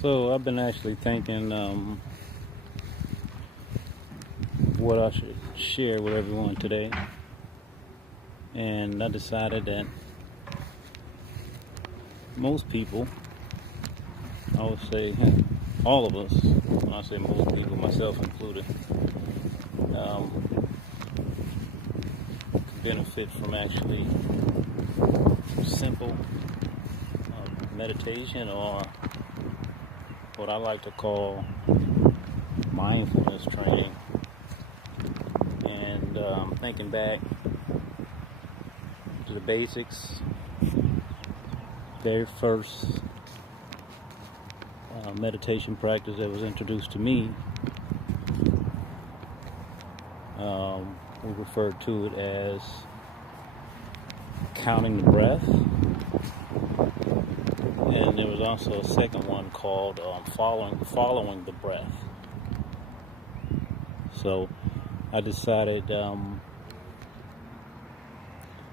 So I've been actually thinking what I should share with everyone today, and I decided that most people, I would say all of us, when I say most people, myself included, could benefit from actually simple meditation, or what I like to call mindfulness training. And thinking back to the basics, very first meditation practice that was introduced to me, we referred to it as counting the breath. And there was also a second one called following the breath. So I decided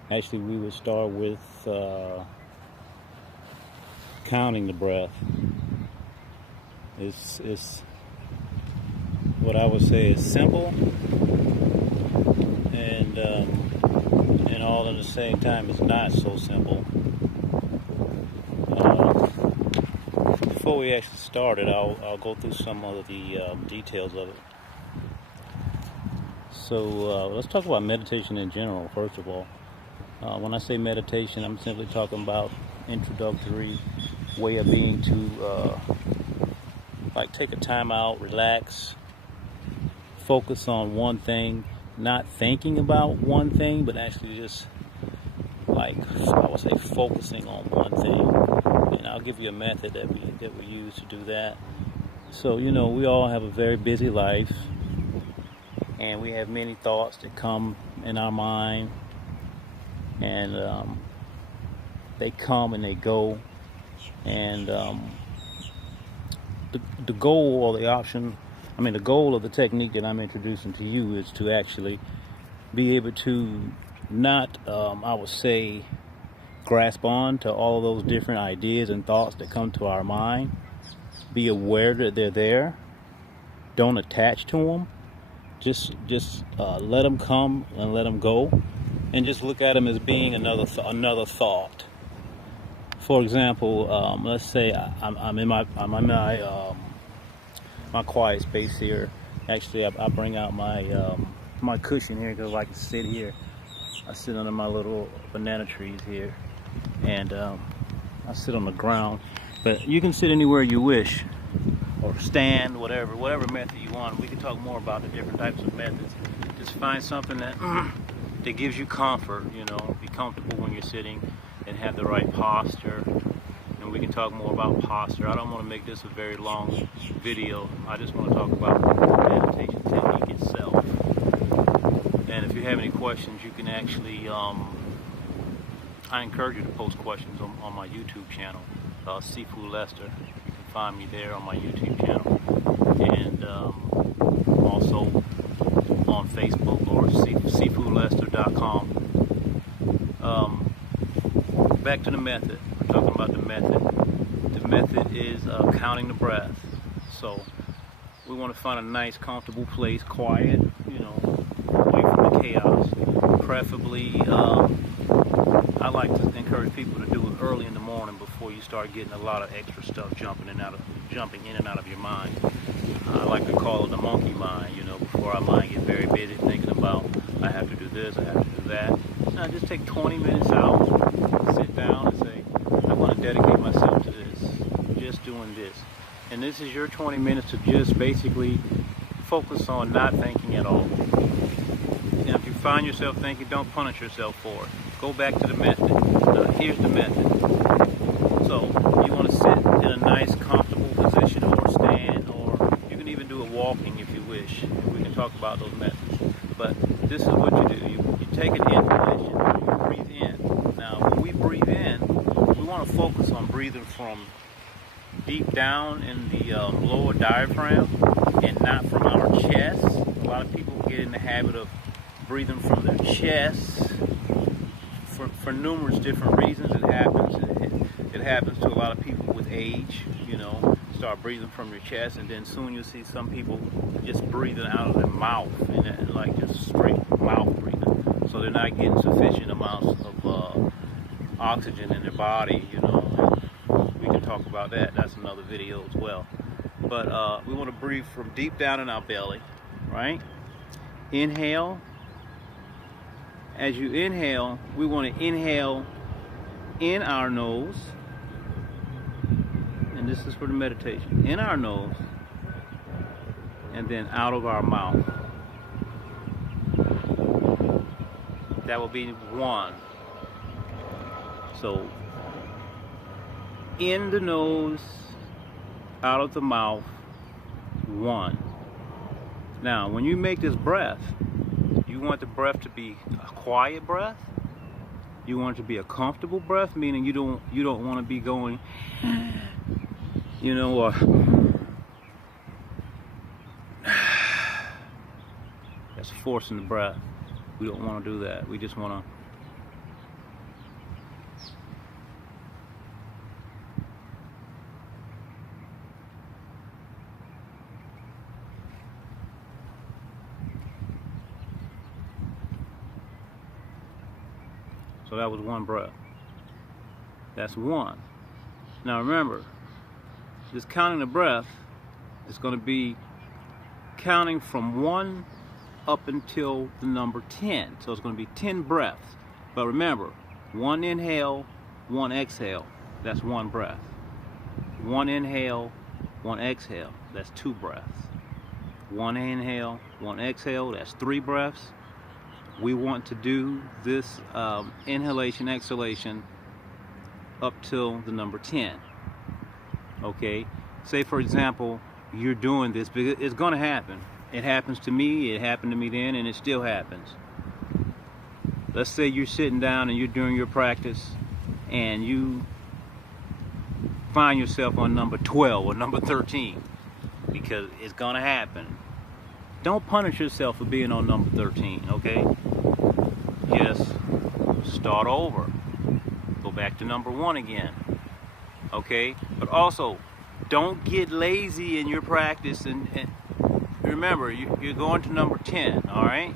actually we would start with counting the breath. It's what I would say is simple and all at the same time it's not so simple. Before we actually started, I'll go through some of the details of it. So let's talk about meditation in general. First of all, when I say meditation, I'm simply talking about introductory way of being to like take a time out, relax, focus on one thing, not thinking about one thing, but actually just like I would say focusing on one thing. And I'll give you a method that we use to do that. So we all have a very busy life, and we have many thoughts that come in our mind, and they come and they go. And the goal or the goal of the technique that I'm introducing to you is to actually be able to not, I would say, grasp on to all of those different ideas and thoughts that come to our mind. Be aware that they're there. Don't attach to them. Just let them come and let them go, and just look at them as being another thought. For example, let's say I'm in my quiet space here. Actually, I bring out my cushion here because I like to sit here. I sit under my little banana trees here, and I sit on the ground. But you can sit anywhere you wish, or stand, whatever method you want. We can talk more about the different types of methods. Just find something that gives you comfort. Be comfortable when you're sitting, and have the right posture. And we can talk more about posture. I don't want to make this a very long video. I just want to talk about the meditation technique itself. And if you have any questions, you can actually, I encourage you to post questions on my YouTube channel, Seafood Lester. You can find me there on my YouTube channel, and also on Facebook or seafoodlester.com. Back to the method. We're talking about the method. The method is counting the breath. So we want to find a nice, comfortable place, quiet, away from the chaos. Preferably, I like to encourage people to do it early in the morning before you start getting a lot of extra stuff jumping in and out of your mind. I like to call it the monkey mind. Before our mind gets very busy thinking about, I have to do this, I have to do that. Now just take 20 minutes out, sit down and say, I want to dedicate myself to this, just doing this. And this is your 20 minutes to just basically focus on not thinking at all. And if you find yourself thinking, don't punish yourself for it. Go back to the method. Here's the method. So you want to sit in a nice, comfortable position, or stand, or you can even do it walking if you wish. We can talk about those methods. But this is what you do. You take an inhalation, you breathe in. Now, when we breathe in, we want to focus on breathing from deep down in the lower diaphragm, and not from our chest. A lot of people get in the habit of breathing from their chest for numerous different reasons. It happens to a lot of people with age, start breathing from your chest, and then soon you'll see some people just breathing out of their mouth, and like just straight mouth breathing. So they're not getting sufficient amounts of oxygen in their body, you know. And we can talk about that. That's another video as well. But we want to breathe from deep down in our belly, right? Inhale. As you inhale, we want to inhale in our nose. And this is for the meditation. In our nose. And then out of our mouth. That will be 1. So, in the nose, out of the mouth, 1. Now, when you make this breath, you want the breath to be a quiet breath. You want it to be a comfortable breath, meaning you don't want to be going, you know, that's forcing the breath. We don't want to do that. We just want to So that was 1 breath. That's 1. Now remember, just counting the breath is going to be counting from 1 up until the number 10. So it's going to be 10 breaths. But remember, 1 inhale, 1 exhale. That's 1 breath. 1 inhale, 1 exhale. That's 2 breaths. 1 inhale, 1 exhale. That's 3 breaths. We want to do this inhalation, exhalation up till the number 10. Okay? Say, for example, you're doing this, because it's going to happen. It happens to me, it happened to me then, and it still happens. Let's say you're sitting down and you're doing your practice, and you find yourself on number 12 or number 13, because it's going to happen. Don't punish yourself for being on number 13, okay? Just start over. Go back to number 1 again, okay? But also, don't get lazy in your practice, and remember, you're going to number 10, all right?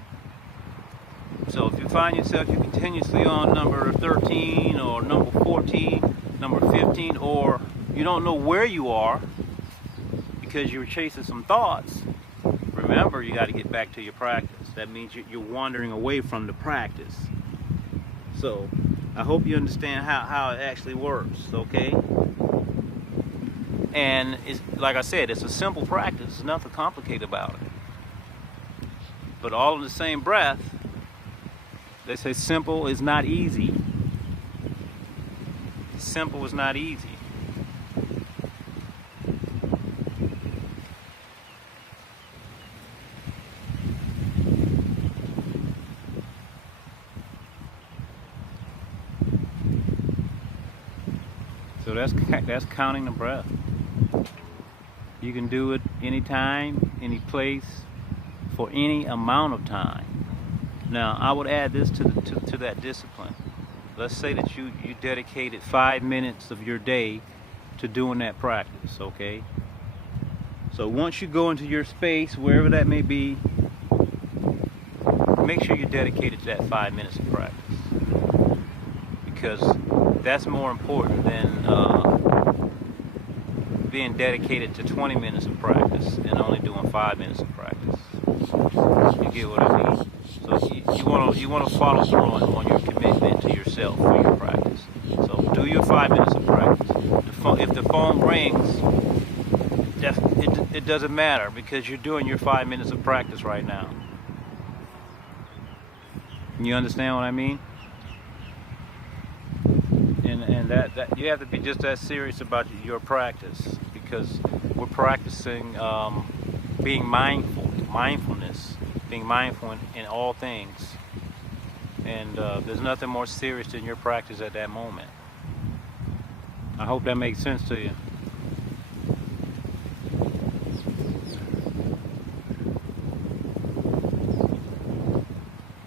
So if you find yourself you're continuously on number 13 or number 14, number 15, or you don't know where you are because you're chasing some thoughts, remember, you got to get back to your practice. That means you're wandering away from the practice. So I hope you understand how it actually works, okay? And it's, like I said, it's a simple practice. There's nothing complicated about it. But all in the same breath, they say simple is not easy. Simple is not easy. So that's counting the breath. You can do it anytime, any place, for any amount of time. Now, I would add this to that discipline. Let's say that you dedicated 5 minutes of your day to doing that practice, okay? So once you go into your space, wherever that may be, make sure you're dedicated to that 5 minutes of practice, because that's more important than being dedicated to 20 minutes of practice and only doing 5 minutes of practice. You get what I mean? So you want to follow through on your commitment to yourself for your practice. So do your 5 minutes of practice. If the phone rings, it doesn't matter, because you're doing your 5 minutes of practice right now. You understand what I mean? And that you have to be just that serious about your practice, because we're practicing being mindfulness, being mindful in all things. And there's nothing more serious than your practice at that moment. I hope that makes sense to you.